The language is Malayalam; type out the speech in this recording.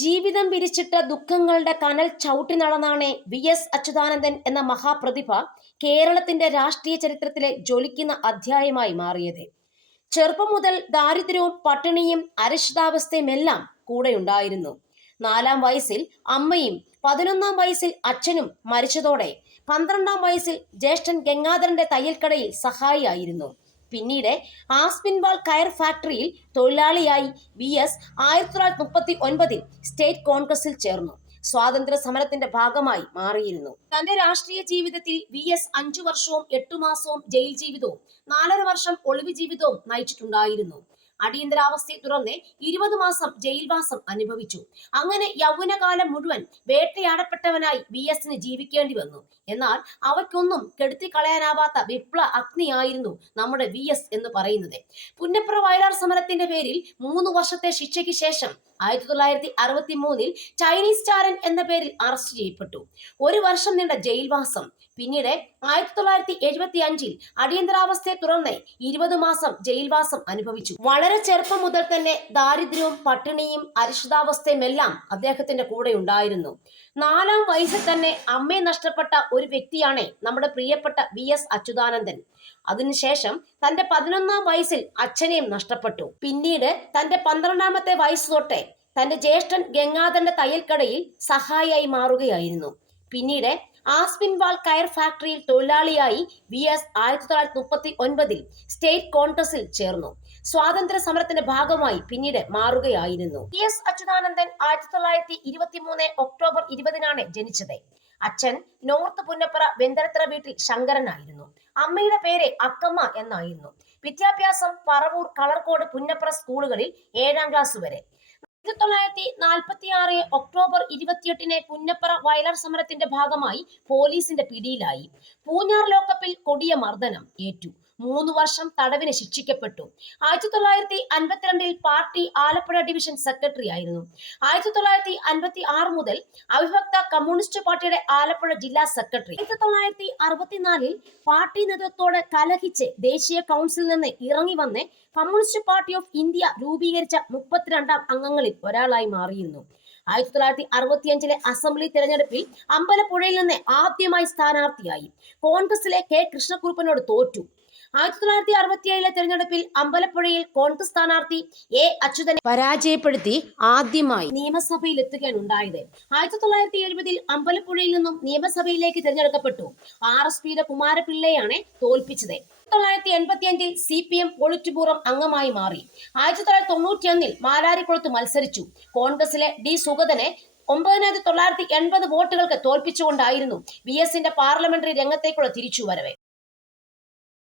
ജീവിതം വിരിച്ചിട്ട ദുഃഖങ്ങളുടെ കനൽ ചവിട്ടി നടന്നാണ് വി എസ് അച്യുതാനന്ദൻ എന്ന മഹാപ്രതിഭ കേരളത്തിന്റെ രാഷ്ട്രീയ ചരിത്രത്തിലെ ജ്വലിക്കുന്ന അധ്യായമായി മാറിയത്. ചെറുപ്പം മുതൽ ദാരിദ്ര്യവും പട്ടിണിയും അരക്ഷിതാവസ്ഥയുമെല്ലാം കൂടെയുണ്ടായിരുന്നു. നാലാം വയസ്സിൽ അമ്മയും പതിനൊന്നാം വയസ്സിൽ അച്ഛനും മരിച്ചതോടെ പന്ത്രണ്ടാം വയസ്സിൽ ജ്യേഷ്ഠൻ ഗംഗാധരന്റെ തയ്യൽക്കടയിൽ സഹായിയായിരുന്നു. പിന്നീട് ആസ്പിൻവാൾ കയർ ഫാക്ടറിയിൽ തൊഴിലാളിയായി വി എസ് ആയിരത്തി തൊള്ളായിരത്തി മുപ്പത്തി ഒൻപതിൽ സ്റ്റേറ്റ് കോൺഗ്രസിൽ ചേർന്നു. സ്വാതന്ത്ര്യ സമരത്തിന്റെ ഭാഗമായി മാറിയിരുന്നു. തന്റെ രാഷ്ട്രീയ ജീവിതത്തിൽ വി എസ് അഞ്ചു വർഷവും എട്ടു മാസവും ജയിൽ ജീവിതവും നാലര വർഷം ഒളിവ് ജീവിതവും നയിച്ചിട്ടുണ്ടായിരുന്നു. അടിയന്തരാവസ്ഥയെ തുടർന്ന് ഇരുപത് മാസം ജയിൽവാസം അനുഭവിച്ചു. അങ്ങനെ യൗവനകാലം മുഴുവൻ വേട്ടയാടപ്പെട്ടവനായി വി എസിന് ജീവിക്കേണ്ടി വന്നു. എന്നാൽ അവയ്ക്കൊന്നും കെടുത്തി കളയാനാവാത്ത വിപ്ല അഗ്നിയായിരുന്നു നമ്മുടെ വി എസ് എന്ന് പറയുന്നത്. പുന്നപ്ര വയലാർ സമരത്തിന്റെ പേരിൽ മൂന്ന് വർഷത്തെ ശിക്ഷയ്ക്ക് ശേഷം ആയിരത്തി തൊള്ളായിരത്തി അറുപത്തി മൂന്നിൽ ചൈനീസ് ചാരൻ എന്ന പേരിൽ അറസ്റ്റ് ചെയ്യപ്പെട്ടു. ഒരു വർഷം നീണ്ട ജയിൽവാസം. പിന്നീട് ആയിരത്തി തൊള്ളായിരത്തി എഴുപത്തി അഞ്ചിൽ അടിയന്തരാവസ്ഥയെ തുടർന്ന് ഇരുപത് മാസം ജയിൽവാസം അനുഭവിച്ചു. വളരെ ചെറുപ്പം മുതൽ തന്നെ ദാരിദ്ര്യവും പട്ടിണിയും അരിഷിതാവസ്ഥയും എല്ലാം അദ്ദേഹത്തിന്റെ കൂടെ ഉണ്ടായിരുന്നു. നാലാം വയസ്സിൽ തന്നെ അമ്മയെ നഷ്ടപ്പെട്ട ഒരു വ്യക്തിയാണ് നമ്മുടെ പ്രിയപ്പെട്ട വി എസ് അച്യുതാനന്ദൻ. അതിനുശേഷം തന്റെ പതിനൊന്നാം വയസ്സിൽ അച്ഛനെയും നഷ്ടപ്പെട്ടു. പിന്നീട് തന്റെ പന്ത്രണ്ടാമത്തെ വയസ്സ് തൊട്ടേ തന്റെ ജ്യേഷ്ഠൻ ഗംഗാധരന്റെ തയ്യൽക്കടയിൽ സഹായിയായി മാറുകയായിരുന്നു. പിന്നീട് ആസ്പിൻവാൾ കയർ ഫാക്ടറിയിൽ തൊഴിലാളിയായി വി എസ് ആയിരത്തി തൊള്ളായിരത്തി മുപ്പത്തി ഒൻപതിൽ സ്റ്റേറ്റ് കോൺഗ്രസിൽ ചേർന്നു. സ്വാതന്ത്ര്യ സമരത്തിന്റെ ഭാഗമായി പിന്നീട് മാറുകയായിരുന്നു. വി എസ് അച്യുതാനന്ദൻ ആയിരത്തി തൊള്ളായിരത്തി ഇരുപത്തി മൂന്ന് ഒക്ടോബർ ഇരുപതിനാണ് ജനിച്ചത്. അച്ഛൻ നോർത്ത് പുന്നപ്പുറ വെന്തരത്തറ വീട്ടിൽ ശങ്കരനായിരുന്നു. അമ്മയുടെ പേര് അക്കമ്മ എന്നായിരുന്നു. വിദ്യാഭ്യാസം പറവൂർ കളർകോട് പുന്നപ്പുറ സ്കൂളുകളിൽ ഏഴാം ക്ലാസ് വരെ. ആയിരത്തി തൊള്ളായിരത്തി നാൽപ്പത്തി ആറ് ഒക്ടോബർ ഇരുപത്തിയെട്ടിന് പുന്നപ്പറ വയലാർ സമരത്തിന്റെ ഭാഗമായി പോലീസിന്റെ പിടിയിലായി. പൂഞ്ഞാർ ലോക്കപ്പിൽ കൊടിയ മർദ്ദനം ഏറ്റു. മൂന്ന് വർഷം തടവിന് ശിക്ഷിക്കപ്പെട്ടു. ആയിരത്തി തൊള്ളായിരത്തി അൻപത്തിരണ്ടിൽ പാർട്ടി ആലപ്പുഴ ഡിവിഷൻ സെക്രട്ടറി ആയിരുന്നു. ആയിരത്തി തൊള്ളായിരത്തി അൻപത്തി ആറ് മുതൽ അവിഭക്ത കമ്മ്യൂണിസ്റ്റ് പാർട്ടിയുടെ ആലപ്പുഴ ജില്ലാ സെക്രട്ടറി. ആയിരത്തി തൊള്ളായിരത്തി അറുപത്തിനാലിൽ പാർട്ടി നേതൃത്വത്തോട് കലഹിച്ച് ദേശീയ കൗൺസിലിൽ നിന്ന് ഇറങ്ങി വന്ന് കമ്മ്യൂണിസ്റ്റ് പാർട്ടി ഓഫ് ഇന്ത്യ രൂപീകരിച്ച മുപ്പത്തിരണ്ടാം അംഗങ്ങളിൽ ഒരാളായി മാറിയിരുന്നു. ആയിരത്തി തൊള്ളായിരത്തി അറുപത്തിയഞ്ചിലെ അസംബ്ലി തെരഞ്ഞെടുപ്പിൽ അമ്പലപ്പുഴയിൽ നിന്ന് ആദ്യമായി സ്ഥാനാർത്ഥിയായി. കോൺഗ്രസിലെ കെ കൃഷ്ണക്കുറുപ്പനോട് തോറ്റു. ആയിരത്തി തൊള്ളായിരത്തി അറുപത്തിയേഴിലെ തെരഞ്ഞെടുപ്പിൽ അമ്പലപ്പുഴയിൽ കോൺഗ്രസ് സ്ഥാനാർത്ഥി എ അച്യുതനെ പരാജയപ്പെടുത്തി ആദ്യമായി നിയമസഭയിൽ എത്തുകയാണ് ഉണ്ടായത്. ആയിരത്തി തൊള്ളായിരത്തി എഴുപതിൽ അമ്പലപ്പുഴയിൽ നിന്നും നിയമസഭയിലേക്ക് തിരഞ്ഞെടുക്കപ്പെട്ടു. ആർ എസ് പിയുടെ കുമാരപിള്ളയാണ് തോൽപ്പിച്ചത്. തൊള്ളായിരത്തി എൺപത്തി അഞ്ചിൽ സി പി എം അംഗമായി മാറി. ആയിരത്തി തൊള്ളായിരത്തി തൊണ്ണൂറ്റിയൊന്നിൽ മാലാരിക്കുളത്ത് മത്സരിച്ചു. കോൺഗ്രസിലെ ഡി സുഗതനെ ഒമ്പതിനായിരത്തി തൊള്ളായിരത്തി എൺപത് വോട്ടുകൾക്ക് തോൽപ്പിച്ചുകൊണ്ടായിരുന്നു വി എസിന്റെ പാർലമെന്ററി രംഗത്തേക്കുള്ള തിരിച്ചുവരവ്.